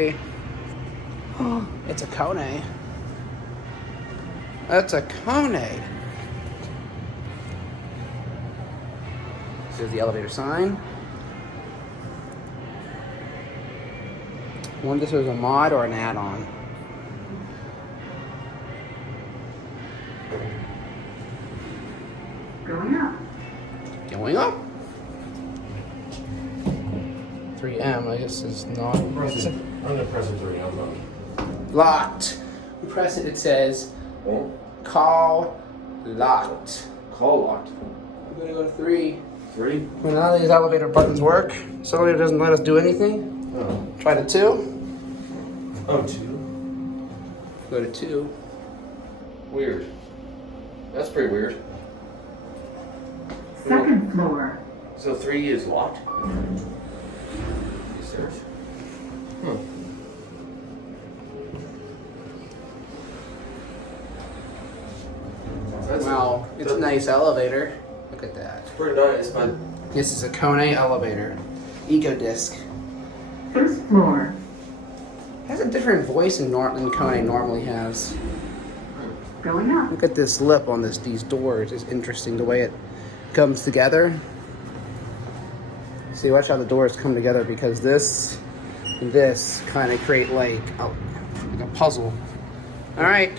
Okay. Oh, it's a Kone. That's a Kone. Here's the elevator sign. I wonder if this was a mod or an add-on. Going up. Going up. 3M, I guess, is not. I'm gonna press the 3M button. Locked. You press it, it says, Oh, call locked. call locked. I'm gonna go to 3. 3? When none of these elevator buttons work, this elevator doesn't let us do anything. Oh. Try to 2. Oh, 2. Go to 2. Weird. That's pretty weird. Second floor. So 3 is locked? Research. Huh. Well, it's a nice elevator. Look at that. Pretty nice, but This is a Kone elevator. Ecodisk. First floor. Has a different voice than Kone normally has. Going up. Look at this lip on these doors. It's interesting the way it comes together. See, watch how the doors come together because this and this kind of create like a puzzle. All right.